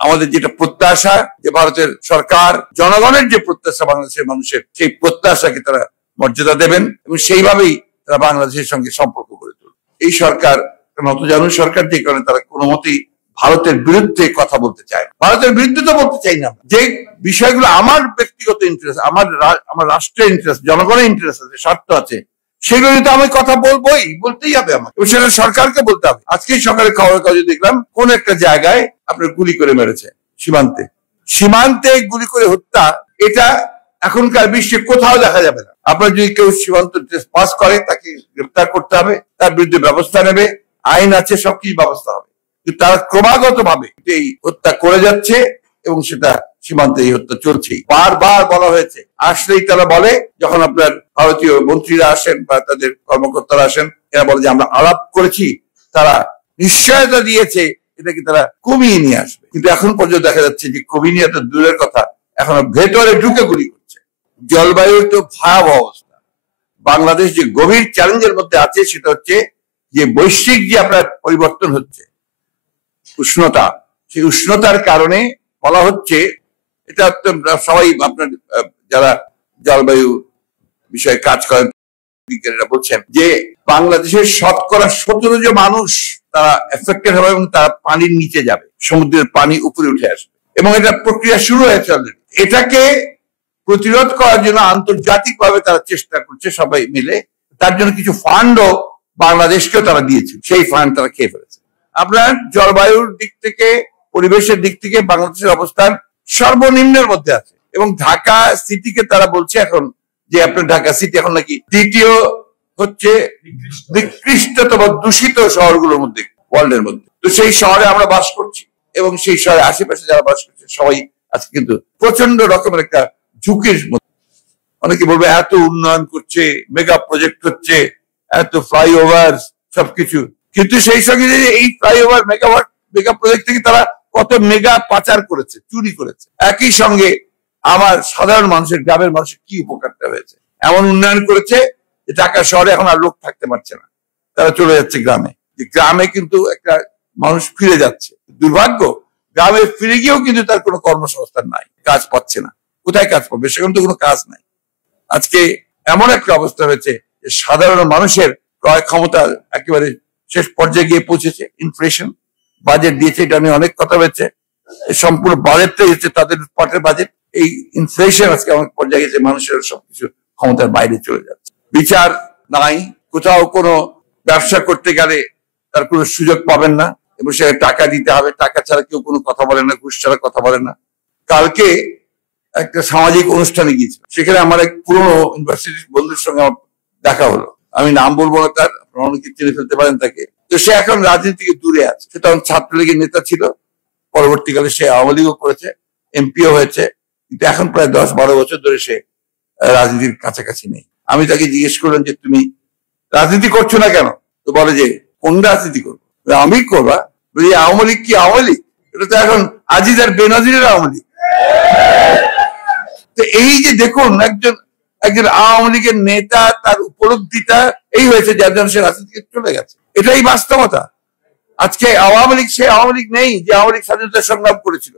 আমাদের যেটা প্রত্যাশা, যে ভারতের সরকার জনগণের যে প্রত্যাশা বাংলাদেশের মানুষের, সেই প্রত্যাশাকে তারা মর্যাদা দেবেন এবং সেইভাবেই তারা বাংলাদেশের সঙ্গে সম্পর্ক গড়ে তুলবে। এই সরকার নতজানু সরকার, যে কারণে তারা কোনো মতেই ভারতের বিরুদ্ধে কথা বলতে চায় না। ভারতের বিরুদ্ধে তো বলতে চাই না, যে বিষয়গুলো আমার ব্যক্তিগত ইন্টারেস্ট, আমার রাষ্ট্রের ইন্টারেস্ট, জনগণের ইন্টারেস্ট আছে, স্বার্থ আছে, সেগুলো তো আমি কথা বলতেই হবে আমাকে, এবং সেটা সরকারকে বলতে হবে। আজকেই সকালে খবরের কাগজে দেখলাম কোন একটা জায়গায় আপনার গুলি করে মেরেছে, সীমান্তে গুলি করে হত্যা। এটা এখনকার বিশ্বে কোথাও দেখা যাবে না। আপনার যদি কেউ সীমান্ত পাস করে, তাকে গ্রেপ্তার করতে হবে, তার বিরুদ্ধে ব্যবস্থা নেবে, আইন আছে, সবকিছু ব্যবস্থা হবে। কিন্তু তারা ক্রমাগত ভাবে এই হত্যা করে যাচ্ছে এবং সেটা সীমান্তে এই হত্যা চলছেই। বারবার বলা হয়েছে, আসলেই তারা বলে, যখন আপনার ভারতীয় মন্ত্রীরা আসেন বা তাদের কর্মকর্তারা আসেন, এরা বলে যে আমরা আলাপ করেছি, তারা নিশ্চয়তা দিয়েছে এটাকে তারা কমিয়ে নিয়ে আসবে। কিন্তু এখন পর্যন্ত দেখা যাচ্ছে যে কমিয়ে নিয়ে তো দূরের কথা, এখন ভেতরে ঢুকে গুলি করছে। জলবায়ুর তো ভয়াবহ অবস্থা। বাংলাদেশ যে গভীর চ্যালেঞ্জের মধ্যে আছে, সেটা হচ্ছে যে বৈশ্বিক যে আপনার পরিবর্তন হচ্ছে, উষ্ণতা, সেই উষ্ণতার কারণে বলা হচ্ছে, এটা সবাই আপনার যারা জলবায়ু বিষয়ে কাজ করেন বিজ্ঞানীরা বলছেন যে বাংলাদেশের শতকরা 17 জন মানুষ তারা এফেক্টেড হবে এবং তারা পানির নিচে যাবে, সমুদ্রের পানি উপরে উঠে আসবে, এবং এটা প্রক্রিয়া শুরু হয়েছে অলরেডি। এটাকে প্রতিরোধ করার জন্য আন্তর্জাতিকভাবে তারা চেষ্টা করছে সবাই মিলে। তার জন্য কিছু ফান্ডও বাংলাদেশকেও তারা দিয়েছে, সেই ফান্ড তারা খেয়ে ফেলেছে। আপনার জলবায়ুর দিক থেকে, পরিবেশের দিক থেকে বাংলাদেশের অবস্থান সর্বনিম্নের মধ্যে আছে, এবং ঢাকা সিটিকে তারা বলছে এখন যে আপনার ঢাকা সিটি এখন নাকি দ্বিতীয় হচ্ছে নিকৃষ্টতম দূষিত শহরগুলোর মধ্যে, ওয়ার্ল্ডের মধ্যে। তো সেই শহরে আমরা বাস করছি, এবং সেই শহরে আশেপাশে যারা বাস করছে সবাই আজকে কিন্তু প্রচন্ড রকমের একটা ঝুঁকির মধ্যে। অনেকে বলবে এত উন্নয়ন করছে, মেগা প্রজেক্ট হচ্ছে, এত ফ্লাইওভার, সবকিছু, কিন্তু সেই সঙ্গে এই ফ্লাইওভার মেগা প্রজেক্ট থেকে তারা কত মেগা পাচার করেছে, চুরি করেছে। একই সঙ্গে আমার সাধারণ মানুষের, গ্রামের মানুষের কি উপকারটা হয়েছে? এমন উন্নয়ন করেছে যে ঢাকা শহরে এখন আর লোক থাকতে পারছে না, তারা চলে যাচ্ছে গ্রামে। গ্রামে কিন্তু একটা মানুষ ফিরে যাচ্ছে, দুর্ভাগ্য, গ্রামে ফিরে গিয়েও কিন্তু তার কোনো কর্মসংস্থান নাই, কাজ পাচ্ছে না। কোথায় কাজ পাবে? সেখানে তো কোনো কাজ নাই। আজকে এমন একটা অবস্থা হয়েছে যে সাধারণ মানুষের ক্রয় ক্ষমতা একেবারে শেষ পর্যায়ে গিয়ে পৌঁছেছে। ইনফ্লেশন, বাজেট দিয়েছে, এটা নিয়ে অনেক কথা হয়েছে, সম্পূর্ণ বাজেটটাই হচ্ছে তাদের পাটের বাজেট। এই ইনফ্লেশন আজকে অনেক পর্যায়ে গেছে, মানুষের সবকিছু ক্ষমতার বাইরে চলে যাচ্ছে। বিচার নাই, কোথাও কোনো ব্যবসা করতে গেলে তার কোনো সুযোগ পাবেন না, এবং সে টাকা দিতে হবে, টাকা ছাড়া কেউ কোনো কথা বলে না, ঘুষ ছাড়া কথা বলে না। কালকে একটা সামাজিক অনুষ্ঠানে গিয়েছিল, সেখানে আমার এক পুরনো ইউনিভার্সিটির বন্ধুর সঙ্গে আমার দেখা হলো। আমি নাম বলবো না তার, আপনারা অনেকে চিনে ফেলতে পারেন তাকে। তো সে এখন রাজনীতি থেকে দূরে আছে। সে তখন ছাত্রলীগের নেতা ছিল, পরবর্তীকালে সে আওয়ামী লীগও করেছে, এমপিও হয়েছে, কিন্তু এখন প্রায় 10-12 বছর ধরে সে রাজনীতির কাছাকাছি নেই। আমি তাকে জিজ্ঞেস করলাম যে তুমি রাজনীতি করছো না কেন? তো বলে যে কোন রাজনীতি করবো? আমি করবা? আওয়ামী লীগ কি আওয়ামী লীগ? এটা তো এখন আজিজ আর বেনজিরের আওয়ামী লীগ। তো এই যে দেখুন, একজন আওয়ামী লীগের নেতা, তার উপলব্ধিটা এই হয়েছে যার জন্য সে রাজনীতি চলে গেছে। এটাই বাস্তবতা। আজকে আওয়ামী লীগ সে আওয়ামী লীগ নেই যে আওয়ামী লীগ স্বাধীনতা সংগ্রাম করেছিল।